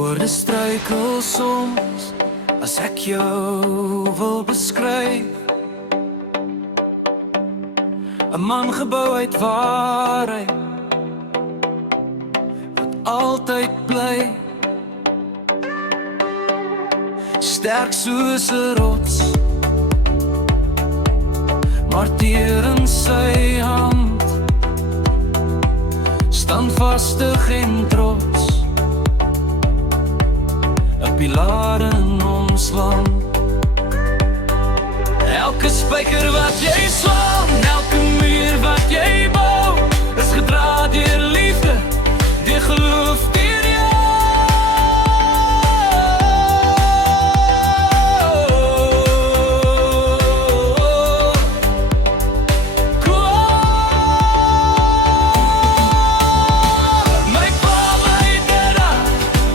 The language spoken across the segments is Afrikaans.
Woorde struikel soms as ek jou wil beskryf. 'n man gebou uit waarheid wat altyd bly, sterk soos 'n rots, maar teer in sy hand, standvastig en trots, 'n pilaar in ons land. Elke spyker wat jy slaan, elke muur wat jy bou, is gedra deur liefde, deur geloof, deur jou. My pa, my dada,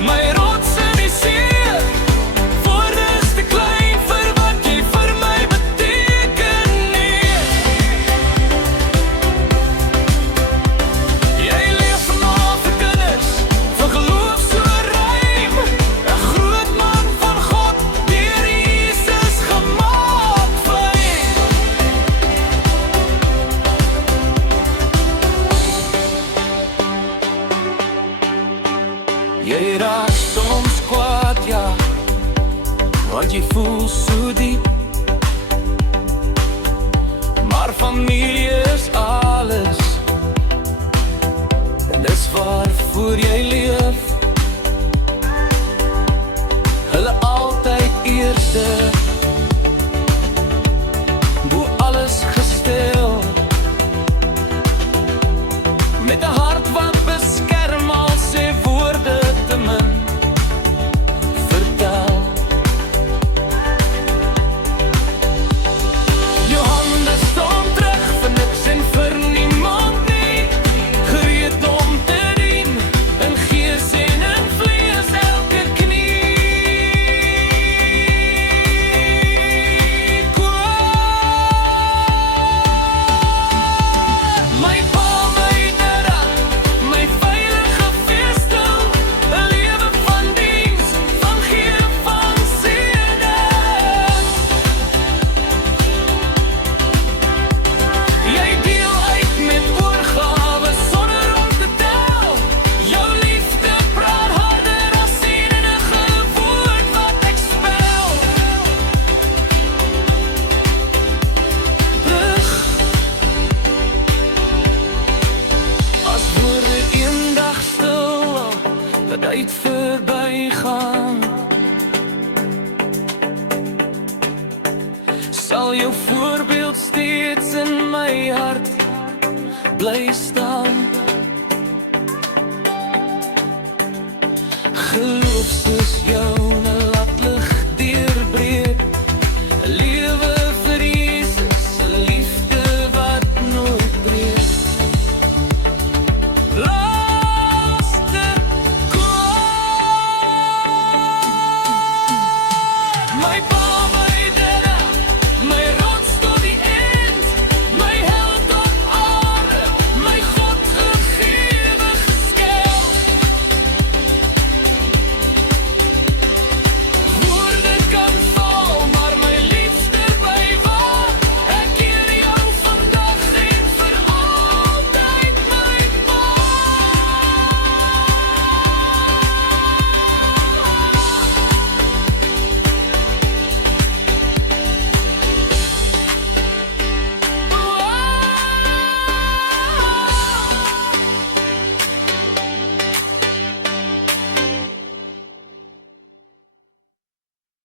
my rots in die see, woorde is te klein vir wat jy vir my beteken nie. Jy leef vanaf vir kinders, van geloof so ruim, 'n groot man van God, deur Jesus gemaak fyn. Jy raak soms kwaad, ja, want jy voel so diep, maar familie is alles, en dis waarvoor jy leef. Hulle altyd eerste, bo alles gestel, met 'n hart wat beskerm al sê woorde te min. Vertel jou hande staan terug vir niks en vir niemand nie, gereed om te dien, in gees en in vlees, elke knie kwaad. My pa, my dada, my veilige vesting, 'n lewe van diens, van gee, van seëning. Jy deel uit met oorgawe sonder om te tel, jou liefde praat harder as enige woord wat ek spel. Terug, as woorde eendag stil, dat uit verbygaan, sal jou voorbeeld steeds in my hart bly staan.